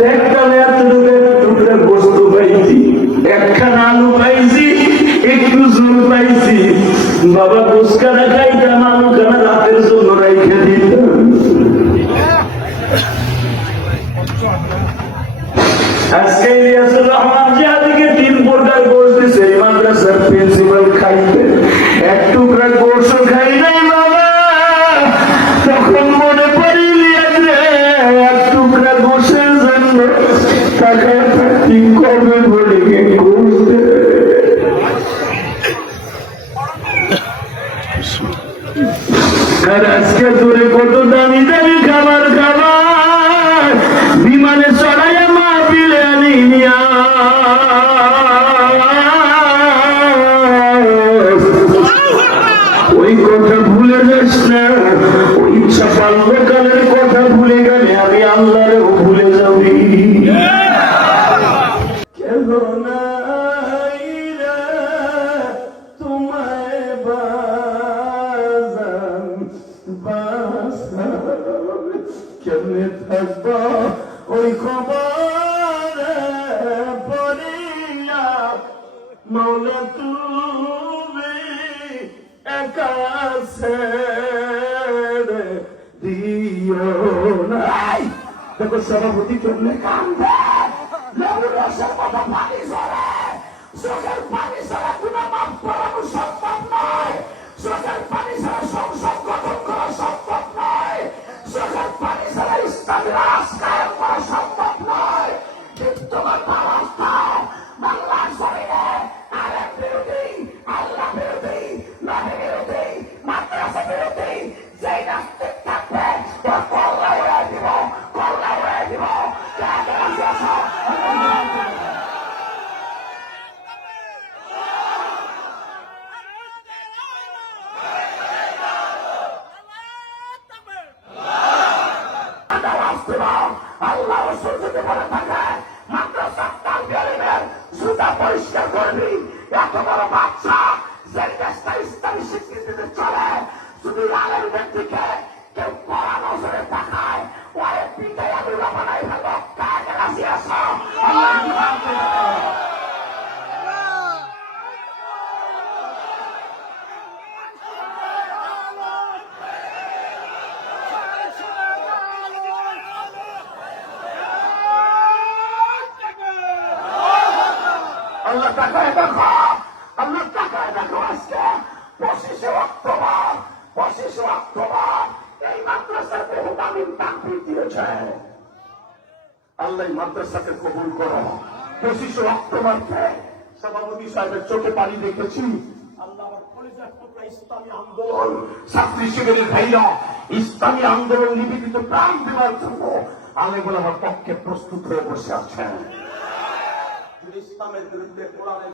দেখতাম এতটুকু বস্তু পাইছি, একখানা আলু পাইছি, একটু জোর পাইছি, বাবা গোসখানা খাইতাম, আলু খানা রাতের জন্য রাইখে দিতাম। আজকে ইলিয়াসুর রহমান জিহাদিকে 3 প্রকার গোশ দিছে এই মাদ্রাসার প্রিন্সিপাল খাইতে, এক টুকরা গোশও খাই নাই বাবা। তখন মনে পড়ে ইলিয়াস রে, এক টুকরা গোশের জন্য টাকা কি করবে বলে গোশ দে। আর আজকে তোরে কত দামি দামি খাবার খাবার বিমানে চড়াইয়া মাহফিলে আনি নিয়া, ওই কথা ভুলে যাস না। ওই বাল্যকালের কথা ভুলে গেলে আমি আল্লাহরেও ভুলে যাবি। কেন নাই রে তোমায় বাজান বাসা, কেমনে থাকবা ওই খবর পড়িয়া মৌলা তুমি একা ছেড়ে দিও না। দেখো সভাপতি কেমনে কান্দে, লেবুর রসের মতো পানি ঝরে, চোখের পানি ছাড়া কোনো মাপ করানো সম্ভব নয়, চোখের পানি ছাড়া সংসদ গঠন করা সম্ভব নয়, চোখের পানি ছাড়া ইসলামী রাজ কায়েম করা সম্ভব নয়। কিন্তু তোমার অবস্থা বাংলার শরীরে আলেম বিরোধী, আল্লাহ বিরোধী, নবী বিরোধী, মাদ্রাসা বিরোধী যেই নাস্তিক থাকবে তোর কল্লা উড়াই দিব, কল্লা উড়াই দিব। আল্লাহ রসুল যদি বলে থাকে মাদ্রাসার তালিবে ইলমের জুতা পরিষ্কার করবি, এত বড় বাচ্চা যে দেশটা ইসলামী স্বীকৃতিতে চলে, যদি আলেম ব্যক্তিকে কেউ কড়া নজরে তাকায় ওরে পিঠে আমি বানাই ফেলবো। কাকে রাজি আছো? আল্লাহ তাকায় দেখো, আল্লাহ তাকায় দেখো। আজকে 25 অক্টোবর এই মাদ্রাসার বহু দামিন তাকবীর দিয়েছে। আল্লাহ মাদ্রাসাকে কবুল করো। 25 অক্টোবরকে সভাপতি সাহেবের চোখে পানি দেখেছি। আল্লাহ আমার কলিজার টুকরা ইসলামী আন্দোলন, ছাত্রী শিবিরের ভাইরা ইসলামী আন্দোলন নিবেদিত প্রাণ দেওয়ার জন্য আলেমুল আমার পক্ষে প্রস্তুত হয়ে বসে আছেন। ইসলামের বিরুদ্ধে কোরআনের